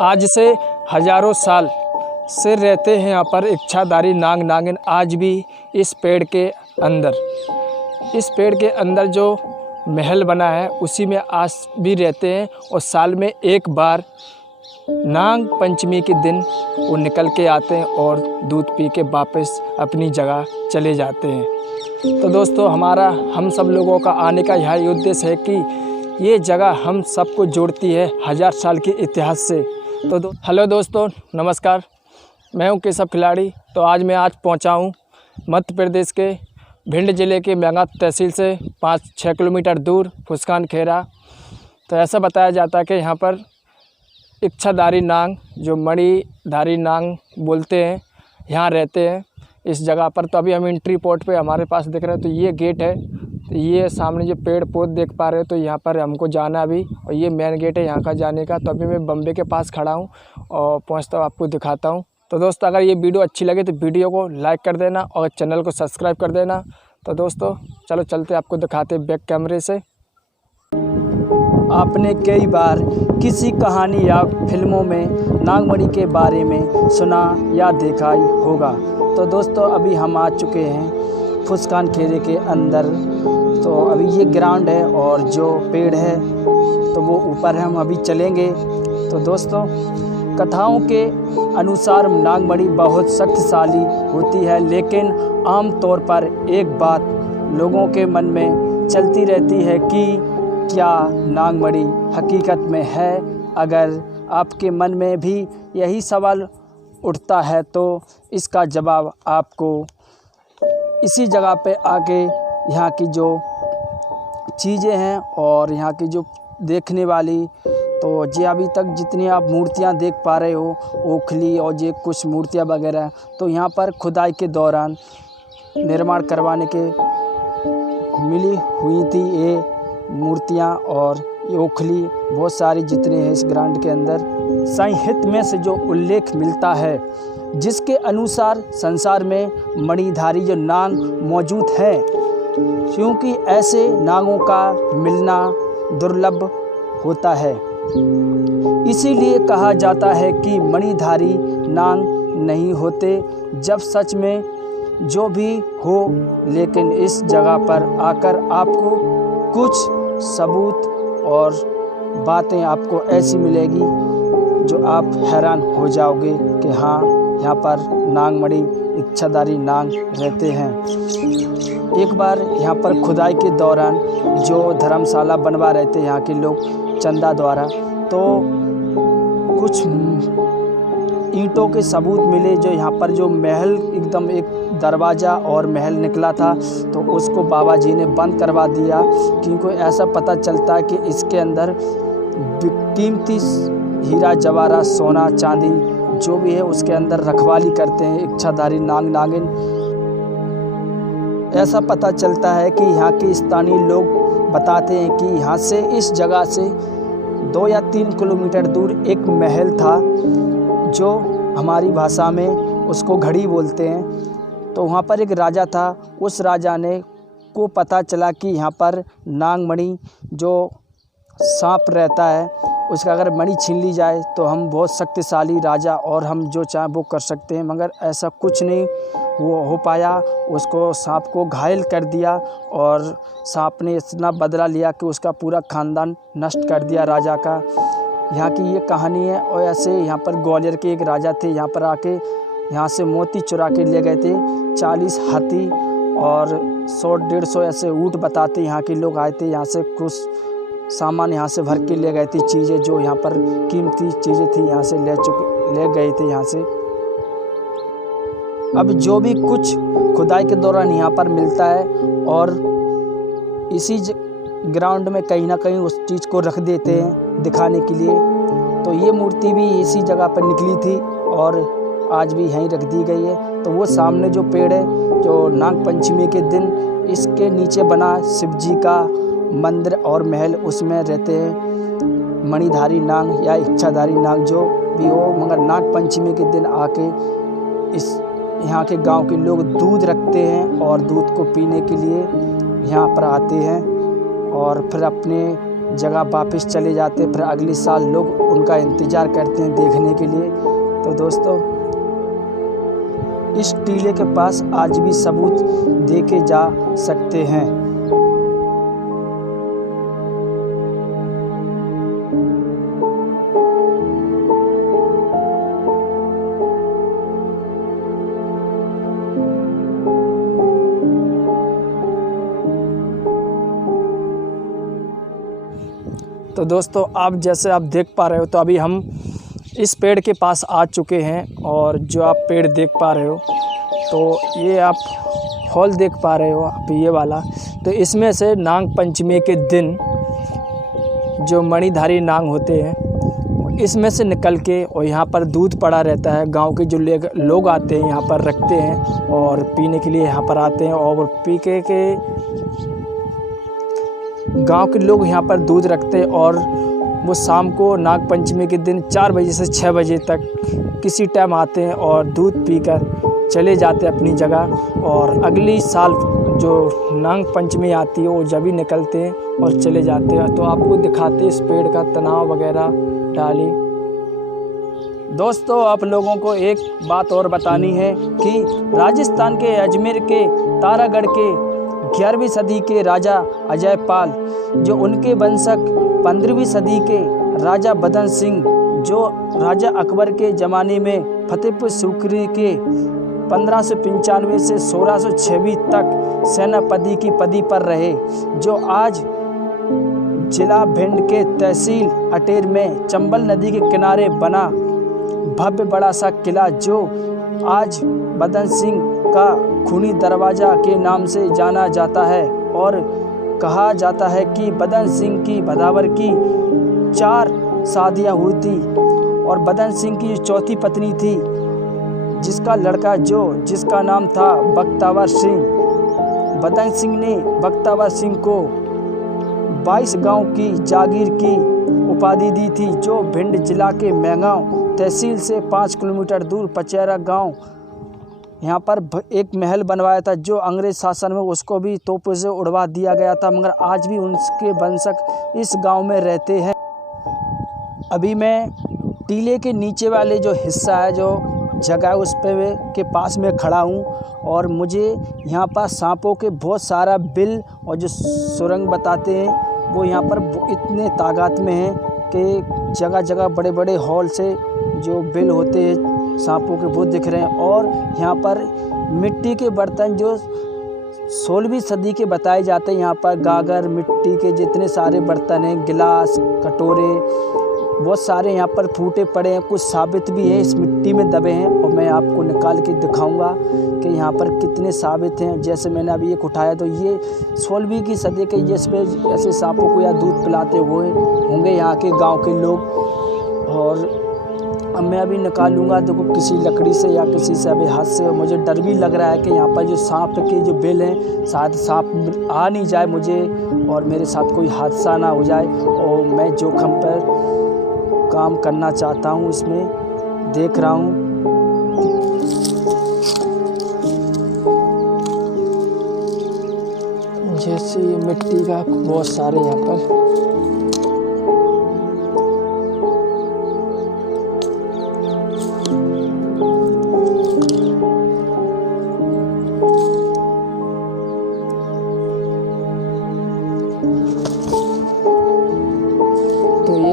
आज से हजारों साल से रहते हैं यहाँ पर इच्छाधारी नाग नागिन। आज भी इस पेड़ के अंदर जो महल बना है उसी में आज भी रहते हैं। और साल में एक बार नाग पंचमी के दिन वो निकल के आते हैं और दूध पी के वापस अपनी जगह चले जाते हैं। तो दोस्तों, हम सब लोगों का आने का यही उद्देश्य है कि ये जगह हम सबको जोड़ती है हजार साल के इतिहास से। तो हेलो दोस्तों, नमस्कार। मैं हूं केशव खिलाड़ी। तो आज पहुंचा हूं मध्य प्रदेश के भिंड ज़िले के मैंगा तहसील से 5-6 किलोमीटर दूर फुस्कान खेरा। तो ऐसा बताया जाता है कि यहाँ पर इच्छाधारी नाग, जो मणिधारी नाग बोलते हैं, यहाँ रहते हैं इस जगह पर। तो अभी हम एंट्री पोर्ट पे हमारे पास दिख रहे हैं, तो ये गेट है। तो ये सामने जो पेड़ पौधे देख पा रहे हो, तो यहाँ पर हमको जाना अभी, और ये मेन गेट है यहाँ का जाने का। तो अभी मैं बम्बे के पास खड़ा हूँ और पहुँचता हूँ आपको दिखाता हूँ। तो दोस्तों, अगर ये वीडियो अच्छी लगे तो वीडियो को लाइक कर देना और चैनल को सब्सक्राइब कर देना। तो दोस्तों चलो चलते आपको दिखाते बैक कैमरे से। आपने कई बार किसी कहानी या फिल्मों में नागमणि के बारे में सुना या देखा ही होगा। तो दोस्तों, अभी हम आ चुके हैं फुस्कान खेरे के अंदर। तो अभी ये ग्राउंड है और जो पेड़ है तो वो ऊपर हम अभी चलेंगे। तो दोस्तों, कथाओं के अनुसार नागमणि बहुत शक्तिशाली होती है, लेकिन आम तौर पर एक बात लोगों के मन में चलती रहती है कि क्या नागमणि हकीकत में है। अगर आपके मन में भी यही सवाल उठता है तो इसका जवाब आपको इसी जगह पे आके यहाँ की जो चीज़ें हैं और यहाँ की जो देखने वाली, तो ये अभी तक जितनी आप मूर्तियाँ देख पा रहे हो, ओखली और ये कुछ मूर्तियाँ वगैरह, तो यहाँ पर खुदाई के दौरान निर्माण करवाने के मिली हुई थी ये मूर्तियाँ और ये ओखली बहुत सारी जितने हैं इस ग्राउंड के अंदर। साहित्य में से जो उल्लेख मिलता है जिसके अनुसार संसार में मणिधारी जो नाग मौजूद हैं, क्योंकि ऐसे नागों का मिलना दुर्लभ होता है, इसीलिए कहा जाता है कि मणिधारी नाग नहीं होते। जब सच में जो भी हो, लेकिन इस जगह पर आकर आपको कुछ सबूत और बातें आपको ऐसी मिलेगी जो आप हैरान हो जाओगे कि हाँ, यहाँ पर नागमणि इच्छाधारी नाग रहते हैं। एक बार यहाँ पर खुदाई के दौरान जो धर्मशाला बनवा रहे थे यहाँ के लोग चंदा द्वारा, तो कुछ ईंटों के सबूत मिले। जो यहाँ पर जो महल एकदम एक दरवाज़ा और महल निकला था, तो उसको बाबा जी ने बंद करवा दिया, क्योंकि ऐसा पता चलता है कि इसके अंदर कीमती हीरा जवाहरात सोना चांदी जो भी है उसके अंदर रखवाली करते हैं इच्छाधारी नाग नागिन। ऐसा पता चलता है कि यहाँ के स्थानीय लोग बताते हैं कि यहाँ से, इस जगह से 2 या 3 किलोमीटर दूर एक महल था, जो हमारी भाषा में उसको घड़ी बोलते हैं। तो वहाँ पर एक राजा था। उस राजा को पता चला कि यहाँ पर नागमणि जो सांप रहता है, उसका अगर मणि छीन ली जाए तो हम बहुत शक्तिशाली राजा और हम जो चाहें वो कर सकते हैं। मगर ऐसा कुछ नहीं हो पाया। उसको सांप को घायल कर दिया और सांप ने इतना बदला लिया कि उसका पूरा खानदान नष्ट कर दिया राजा का। यहाँ की ये कहानी है। और ऐसे यहाँ पर ग्वालियर के एक राजा थे, यहाँ पर आके यहाँ से मोती चुरा के ले गए थे। 40 हाथी और 100-150 ऐसे ऊँट बताते यहाँ के लोग आए थे। यहाँ से कुछ सामान यहाँ से भर के ले गए थे, चीज़ें जो यहाँ पर कीमती चीज़ें थी यहाँ से ले गए थे यहाँ से। अब जो भी कुछ खुदाई के दौरान यहाँ पर मिलता है, और इसी ग्राउंड में कहीं ना कहीं उस चीज़ को रख देते हैं दिखाने के लिए। तो ये मूर्ति भी इसी जगह पर निकली थी और आज भी यहीं रख दी गई है। तो वो सामने जो पेड़ है, जो नाग पंचमी के दिन इसके नीचे बना शिव जी का मंदिर और महल, उसमें रहते हैं मणिधारी नाग या इच्छाधारी नाग जो भी हो। मगर नाग पंचमी के दिन आके इस यहाँ के गांव के लोग दूध रखते हैं और दूध को पीने के लिए यहाँ पर आते हैं और फिर अपने जगह वापस चले जाते हैं। फिर अगले साल लोग उनका इंतज़ार करते हैं देखने के लिए। तो दोस्तों, इस टीले के पास आज भी सबूत देखे जा सकते हैं। तो दोस्तों, आप जैसे आप देख पा रहे हो, तो अभी हम इस पेड़ के पास आ चुके हैं। और जो आप पेड़ देख पा रहे हो, तो ये आप हॉल देख पा रहे हो आप, ये वाला। तो इसमें से नाग पंचमी के दिन जो मणिधारी नाग होते हैं, इसमें से निकल के और यहाँ पर दूध पड़ा रहता है। गांव के जो लोग आते हैं यहाँ पर रखते हैं और पीने के लिए यहाँ पर आते हैं। और पी के गांव के लोग यहाँ पर दूध रखते हैं और वो शाम को नाग पंचमी के दिन 4 बजे से 6 बजे तक किसी टाइम आते हैं और दूध पीकर चले जाते हैं अपनी जगह। और अगली साल जो नाग पंचमी आती है वो जब भी निकलते हैं और चले जाते हैं। तो आपको दिखाते हैं इस पेड़ का तनाव वगैरह डाली। दोस्तों, आप लोगों को एक बात और बतानी है कि राजस्थान के अजमेर के तारागढ़ के 11वीं सदी के राजा अजयपाल, जो उनके वंशक 15वीं सदी के राजा बदन सिंह, जो राजा अकबर के ज़माने में फतेहपुर सीकरी के 1595 से 1626 तक सेनापति की पदवी पर रहे, जो आज जिला भिंड के तहसील अटेर में चंबल नदी के किनारे बना भव्य बड़ा सा किला, जो आज बदन सिंह का खूनी दरवाज़ा के नाम से जाना जाता है। और कहा जाता है कि बदन सिंह की भदावर की 4 शादियाँ हुई थी और बदन सिंह की चौथी पत्नी थी, जिसका नाम था बख्तावर सिंह। बदन सिंह ने बख्तावर सिंह को 22 गांव की जागीर की उपाधि दी थी, जो भिंड जिला के मैगांव तहसील से 5 किलोमीटर दूर पचैरा गांव, यहाँ पर एक महल बनवाया था, जो अंग्रेज शासन में उसको भी तोपों से उड़वा दिया गया था, मगर आज भी उनके वंशक इस गांव में रहते हैं। अभी मैं टीले के नीचे वाले जो हिस्सा है, जो जगह है, उस पे के पास में खड़ा हूँ। और मुझे यहाँ पर सांपों के बहुत सारा बिल और जो सुरंग बताते हैं, वो यहाँ पर इतने तादाद में हैं कि जगह जगह बड़े बड़े हॉल से जो बिल होते हैं सांपों के, वो दिख रहे हैं। और यहाँ पर मिट्टी के बर्तन जो 16वीं सदी के बताए जाते हैं, यहाँ पर गागर, मिट्टी के जितने सारे बर्तन हैं, गिलास, कटोरे, बहुत सारे यहाँ पर फूटे पड़े हैं। कुछ साबित भी हैं, इस मिट्टी में दबे हैं, और मैं आपको निकाल के दिखाऊंगा कि यहाँ पर कितने साबित हैं। जैसे मैंने अभी एक उठाया, तो ये 16वीं की सदी के, जिसमें ऐसे सांपों को या दूध पिलाते हुए होंगे यहाँ के गाँव के लोग। और अब मैं अभी निकालूंगा, देखो, किसी लकड़ी से या किसी से अभी हाथ से। मुझे डर भी लग रहा है कि यहाँ पर जो सांप के जो बिल हैं, शायद सांप आ नहीं जाए मुझे और मेरे साथ कोई हादसा ना हो जाए। और मैं जोखिम पर काम करना चाहता हूँ, इसमें देख रहा हूँ। जैसे ये मिट्टी का बहुत सारे यहाँ पर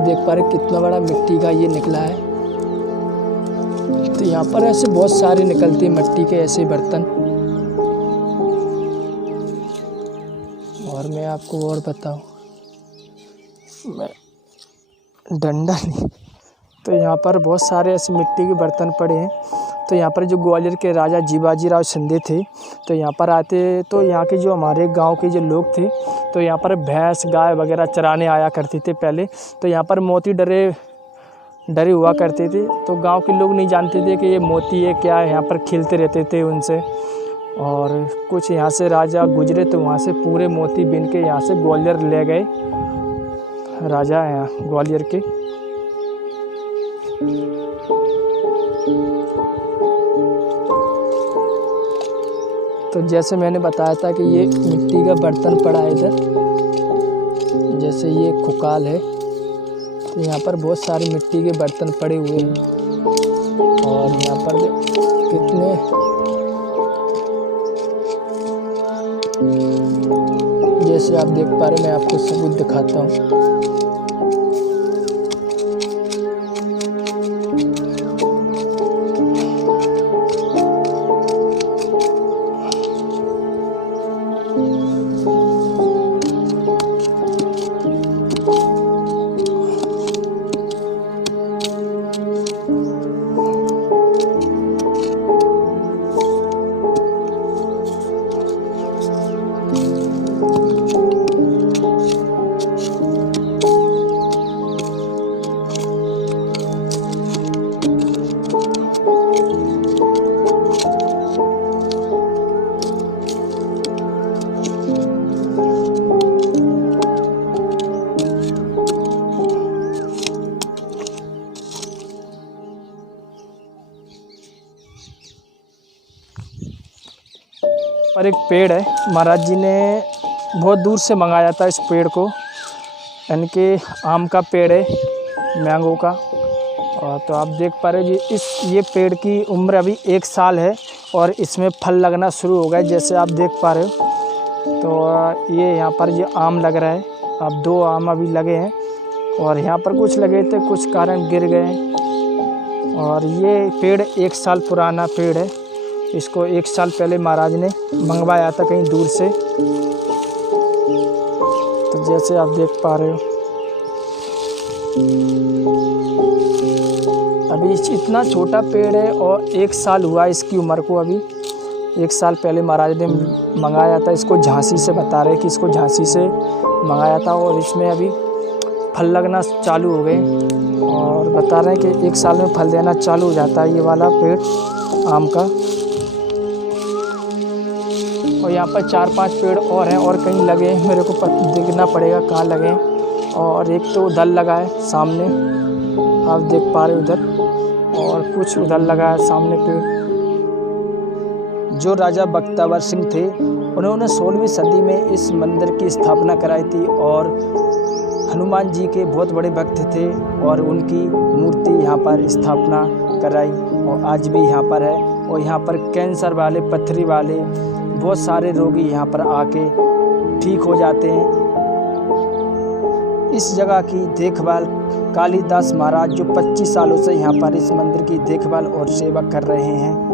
देख पा रहे कितना बड़ा मिट्टी का ये निकला है। तो यहाँ पर ऐसे बहुत सारे निकलते हैं मिट्टी के ऐसे बर्तन। और मैं आपको और बताऊँ, मैं डंडा नहीं, तो यहाँ पर बहुत सारे ऐसे मिट्टी के बर्तन पड़े हैं। तो यहाँ पर जो ग्वालियर के राजा जीवाजीराव शिंदे थे, तो यहाँ पर आते, तो यहाँ के जो हमारे गांव के जो लोग थे, तो यहाँ पर भैंस गाय वगैरह चराने आया करते थे पहले। तो यहाँ पर मोती डरे हुआ करते थे। तो गांव के लोग नहीं जानते थे कि ये मोती है क्या है, यहाँ पर खेलते रहते थे उनसे। और कुछ यहाँ से राजा गुजरे, तो वहाँ से पूरे मोती बीन के यहाँ से ग्वालियर ले गए राजा यहाँ ग्वालियर के। तो जैसे मैंने बताया था कि ये मिट्टी का बर्तन पड़ा है इधर, जैसे ये खुकाल है, तो यहाँ पर बहुत सारे मिट्टी के बर्तन पड़े हुए हैं। और यहाँ पर कितने जैसे आप देख पा रहे हैं, मैं आपको सबूत दिखाता हूँ। पर एक पेड़ है, महाराज जी ने बहुत दूर से मंगाया था इस पेड़ को, यानी कि आम का पेड़ है, मैंगो का। और तो आप देख पा रहे हो जी, ये पेड़ की उम्र अभी 1 साल है और इसमें फल लगना शुरू हो गया, जैसे आप देख पा रहे हो। तो ये यहाँ पर ये आम लग रहा है, अब 2 आम अभी लगे हैं और यहाँ पर कुछ लगे थे, कुछ कारण गिर गए हैं। और ये पेड़ 1 साल पुराना पेड़ है, इसको 1 साल पहले महाराज ने मंगवाया था कहीं दूर से। तो जैसे आप देख पा रहे हो, अभी इतना छोटा पेड़ है और 1 साल हुआ इसकी उम्र को। अभी 1 साल पहले महाराज ने मंगाया था इसको, झांसी से बता रहे कि इसको झांसी से मंगाया था और इसमें अभी फल लगना चालू हो गए। और बता रहे हैं कि 1 साल में फल देना चालू हो जाता है ये वाला पेड़ आम का। और यहाँ पर 4-5 पेड़ और हैं और कहीं लगे हैं, मेरे को देखना पड़ेगा कहाँ लगे हैं। और एक तो उधर लगा है सामने, आप देख पा रहे हो उधर, और कुछ उधर लगा है सामने पेड़। जो राजा बख्तावर सिंह थे, उन्होंने 16वीं सदी में इस मंदिर की स्थापना कराई थी और हनुमान जी के बहुत बड़े भक्त थे और उनकी मूर्ति यहाँ पर स्थापना कराई और आज भी यहाँ पर है। और यहाँ पर कैंसर वाले, पथरी वाले, बहुत सारे रोगी यहाँ पर आके ठीक हो जाते हैं। इस जगह की देखभाल कालीदास महाराज जो 25 सालों से यहाँ पर इस मंदिर की देखभाल और सेवा कर रहे हैं।